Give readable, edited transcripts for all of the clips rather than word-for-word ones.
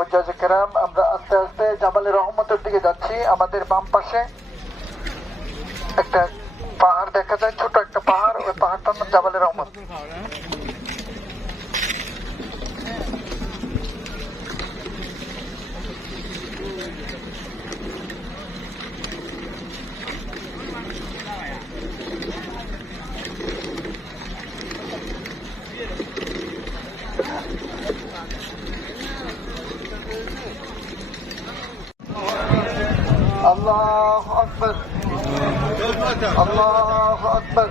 হুজ্জাজ কেরাম, আমরা আস্তে আস্তে জাবালে রহমতের দিকে যাচ্ছি। আমাদের বাম পাশে একটা পাহাড় দেখা যায়, ছোট একটা পাহাড়, ওই পাহাড়টার নাম জাবালে রহমত। আল্লাহু আকবার, আল্লাহু আকবার,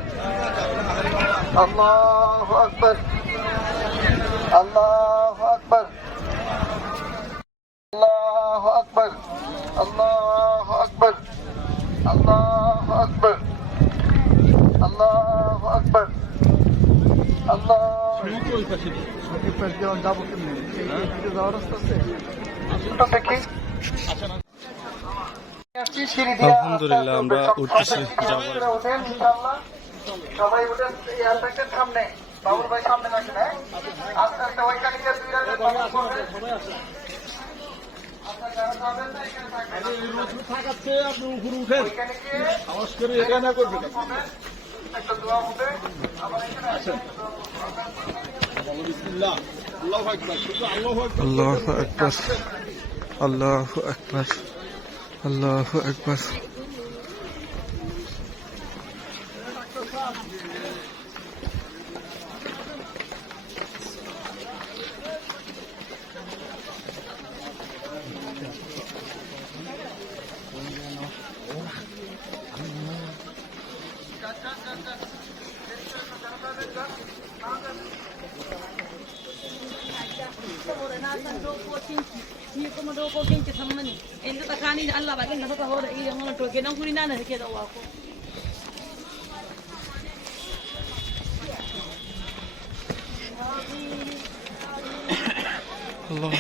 আল্লাহু আকবার, আল্লাহু আকবার, আল্লাহু আকবার, আল্লাহু আকবার, আল্লাহু আকবার, আল্লাহু আকবার, আল্লাহ। যাবো কেমনি? যাওয়ার রাস্তা আছে? দেখি। আলহামদুলিল্লাহ আমরা উঠতেছি। সবাই উঠেন, এয়ারব্যাগের সামনে। বাবুল ভাই সামনে রাখেন, হ্যাঁ? আস্তে আস্তে ওইখানে গিয়ে দুই রাখেন। আপনি উপরে উঠেন, আওয়াজ করে এটা না করবেন। একটা দোয়া হবে, আবার এখানে আসেন। আল্লাহু আকবার, আল্লাহু আকবার, আল্লাহু আকবার, আল্লাহু আকবার। Ni kuma dokokin ki san mani yanzu tsakani da Allah bakin da suka hau da idan wannan to kenan guri na take da uwa ko Allah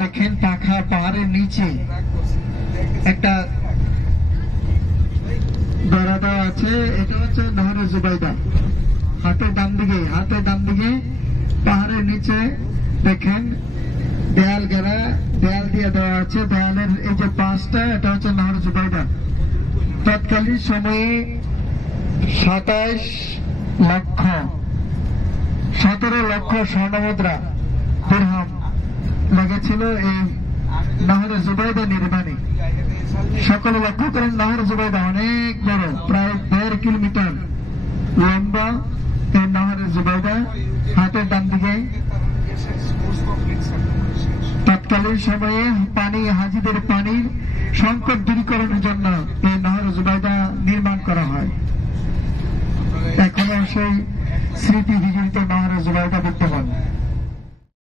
দেখেন পাখা পাহাড়ের নিচে একটা বেড়া দেওয়া আছে। এটা হচ্ছে নহরে জুবাইদা। হাতের ডান দিকে পাহাড়ের নিচে দেখেন দেয়াল গেরা, দেয়াল দিয়ে দেওয়া আছে। দেয়ালের এই যে পাঁচটা, এটা হচ্ছে নহরে জুবাইদা। তৎকালীন সময়ে 17 লক্ষ স্বর্ণমুদ্রা দিরহাম লেগেছিল এই নহরে জুবাইদা নির্মাণে। সকলে লক্ষ্য করেন, নহরে জুবাইদা অনেক বড়, প্রায় 1.5 কিলোমিটার লম্বা এই নহরে জুবাইদা। হাতের ডান দিকে তৎকালীন সময়ে হাজিদের পানির সংকট দূরীকরণের জন্য এই নহরে জুবাইদা নির্মাণ করা হয়। এখনো সেই স্মৃতি বিজড়িত নহরে জুবাইদা বিদ্যমান।